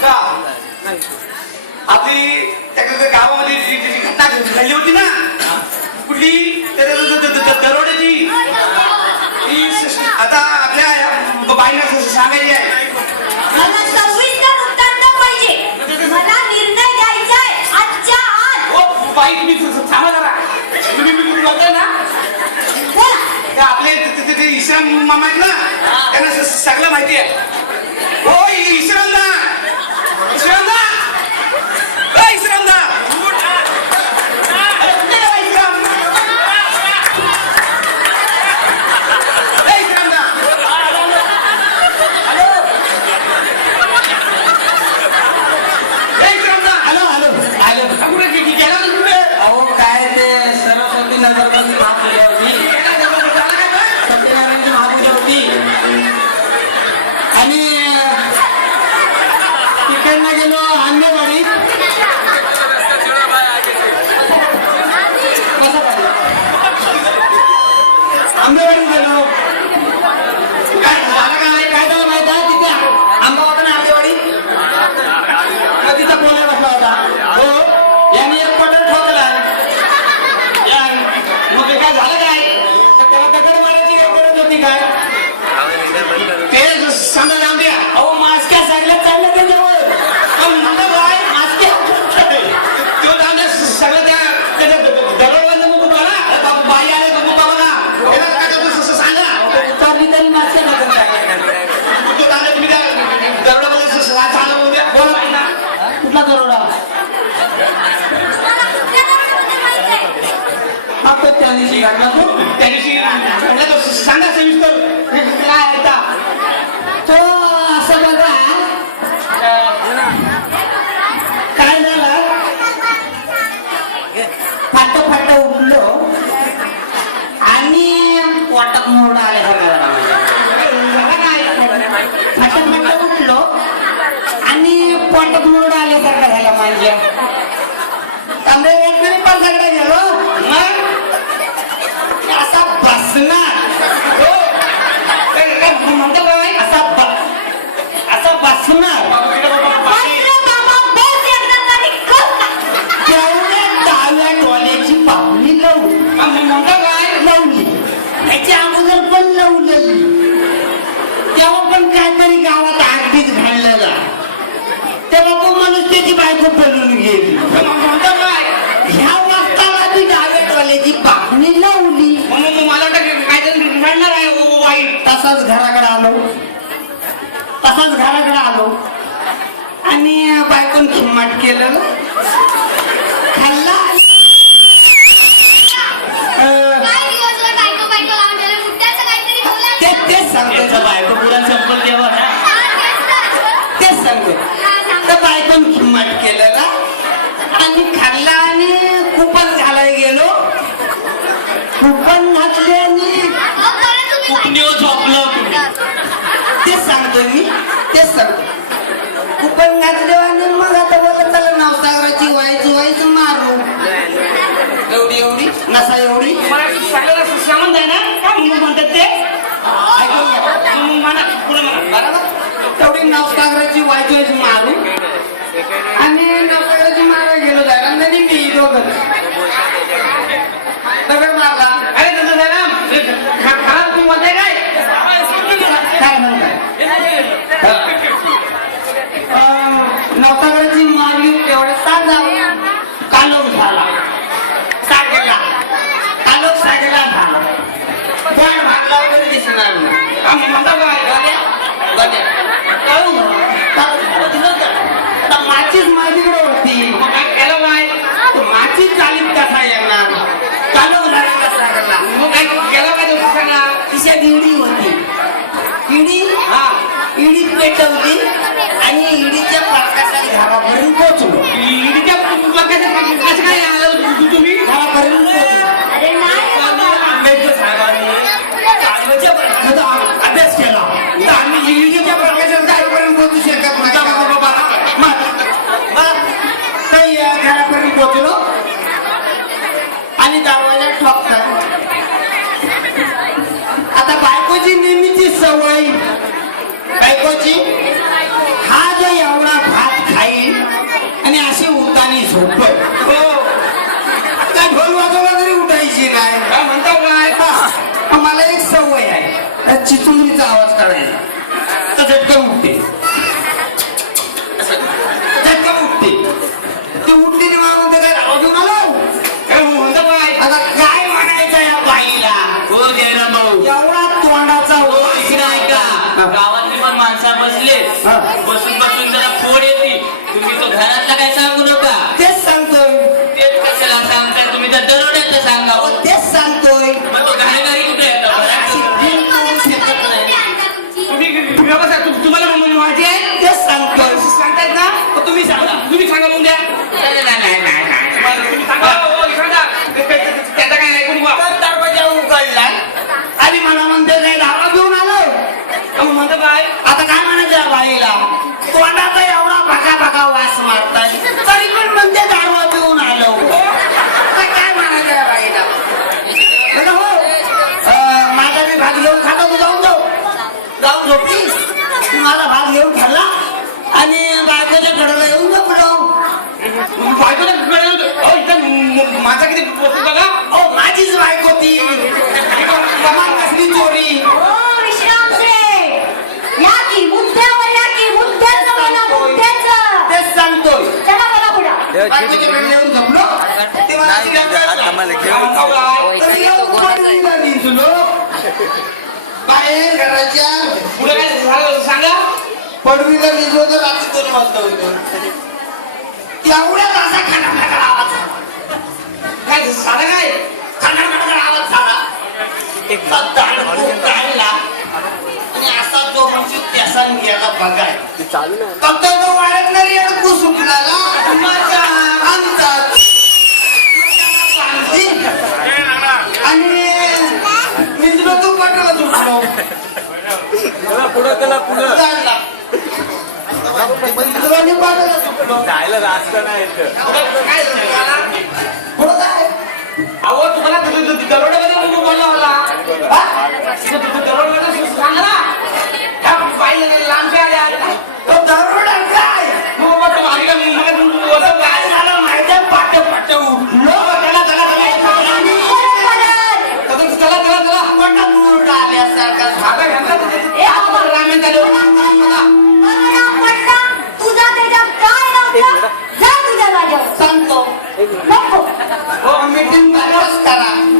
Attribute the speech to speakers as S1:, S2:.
S1: हो
S2: आता आपली त्या गावामध्ये जी घटना घडली होती ना कुठली? दरोड्याची. आता आपल्या बाईंना सांगायची आहे. स- स- थांबा जरा. तुम्ही मी मी बोलतोय ना? आपले ते- इस्लाम मामा आहेत ना त्यांना सगळं माहिती आहे. हो इस्लामदा इस्लामदा ओ इस्लामदा अरे कुठे गेला इस्लाम ए, इस्लामदा हॅलो ए, इस्लामदा
S1: हॅलो हॅलो हॅलो
S2: कुठे गे- गे- गेला ना कुठे
S1: अहो काय ते सरस्वती नगरपासून महापूजा होती
S2: Ah, não! त्या
S1: दिवशी घडला तो
S2: त्या दिवशी घडला तो सांगा सविस्तर काय आहे
S1: तो असं बघा काय झालं फाट फाट उठलो आणि पोटात मोरडा आल्यासारखा झाला फाट फाट उठलो आणि पोटात मोरडा आल्यासारखा झाला माझ्या तांबे सगळं गेलो मग बसणार म्हणतो काय असा असा बसणार? तेवढ्या डाव्या डोळ्याची लावली
S2: मग म्हणतो काय
S1: लावली त्याच्या अगोदर पण लावलेली तेव्हा पण काहीतरी गावात अगदीच घडलेला तेव्हा तो माणूस त्याची बायको पळून गेली
S2: मग म्हणतो काय
S1: ह्या वाजताला ती डाव्या डोळ्याची पापणी लावली
S2: मग मग मला वाटतं काहीतरी घडणार आहे ओ वाईट
S1: तसाच घराकडे आलो. तसाच घराकडे आलो. आणि बायकोन खिम्माट केलं. खाल्ला. तेच सांगतो बायको पुरा संपल तेव्हा
S3: तेच
S1: सांगतो
S3: सांगा.
S1: तर बायकोन खिम्माट केलं का आणि खाल्ला आणि कुपन घालायला गेलो. कुपन घातले. दिवस झोपलं तुम्ही तेच सांगतो मी तेच सांगतो कुपन घातले आणि मग आता बोलत चला नवसागराची व्हायची व्हायचं मारू. एवढी एवढी? नसा एवढी?
S2: संबंध आहे ना? काय म्हणतात ते?
S1: बरोबर? तेवढी नवसागराची व्हायची व्हायची मारू. आणि नवसागराची मारा गेलो जायला आणि मी दोघं दगड मारला
S2: अरे तुझं झाला खराब तू म्हणते काय
S1: काय म्हणताय नवसागराची मारली तेवढ्या सात झाला कालोख झाला सागेला कालोख सागेला झाला पण भागला वगैरे दिसणार
S2: म्हणतो काय?
S1: माचीच माझीकडे होती
S2: मग काय केलं काय
S1: तो माचीच चालीत कसा येणार
S2: तू सांगा
S1: खिशात इडी होती. इडी हा. इडीत पेटवली.
S2: सवय. बायकोची? हा जो
S1: एवढा भात
S3: खाईल आणि अशी
S1: उतानी झोप हो. काय ढोल वाजवला तरी उठायची नाही. काय म्हणता काय? मला एक सवय आहे. त्या चिचुंबीचा आवाज काढायचा. तर झटकन उठते. झटकन उठते. ते
S4: उठली मारून माणसं बसले
S1: हा.
S4: बसून बसून जरा फोड येते. तुम्ही तो घरातला काय सांगू नका.
S1: तेच सांगतोय.
S4: तेच कशाला सांगताय तुम्ही? तर दरोड्याचं सांगा
S1: अहो, तेच सांगतोय.
S4: मग तो घाई घाई कुठे येतो
S1: अशी
S4: घरात?
S1: बिन करू शकत नाही.
S2: तुम्ही व्यवस्था तु- तुम्हाला म- माहिती आहे.
S1: तेच सांगतोय.
S2: सांगतायत ना? तर तुम्ही सांगा. तुम्ही सांगा मग द्या
S4: नाही, नाही, नाही, नाही, नाही.
S2: तुम्हाला- तुम्ही सांगा हो, हो, सांगा ते- ते- ते- त्याचं काय नाही कोणी बा.
S1: तर दरवाजा उघडला आणि मला म्हणते काय दावा घेऊन आलो
S2: मग म्हणतो काय
S1: आता काय म्हणायचं या बाईला तोंडाचा एवढा भका भका वास मारताय तरी पण म्हणते दावा पिऊन आलो आता काय म्हणायचं या बाईला म्हणलं, हो अं, माझा मी भाग घेऊन खातो तू जाऊन जाऊ जाऊन झोपतीस माझा भाग घेऊन खाल्ला आणि बायकोच्या कडेला येऊन झोपलो
S2: बायकोला कळलं होतं. अहो, इथं म- म- माझा किती पोहोचतो बघा.
S1: ओ माझीच बायको ती. कमाल कसली चोरी.
S3: की की
S1: तेच सांगतोय. बायकोच्या येऊन झोपलो. ते मला. बाहेर घराच्या.
S2: पुढे काय सांगा?
S1: पडवीला निघलो तर रात्री दोन वाजता होतो तेवढ्यात असा खणाखणा आवाज झाला.
S2: काय झालं काय?
S1: आवाज झाला. एक दांड खूप काढला आणि असा जो म्हणजे त्याचा गेला बघाय. फक्त तो वाढत नाही अडकू सुटला माझ्या. आणि तो सुटलो
S5: पुढं त्याला पुढं.
S1: मित्राने पाठवला
S5: जायला रास्ता नाही इथं.
S2: काय झालं?
S1: पुढं काय
S2: अहो तुम्हाला दरोड्यामध्ये बोलला होता
S1: हा?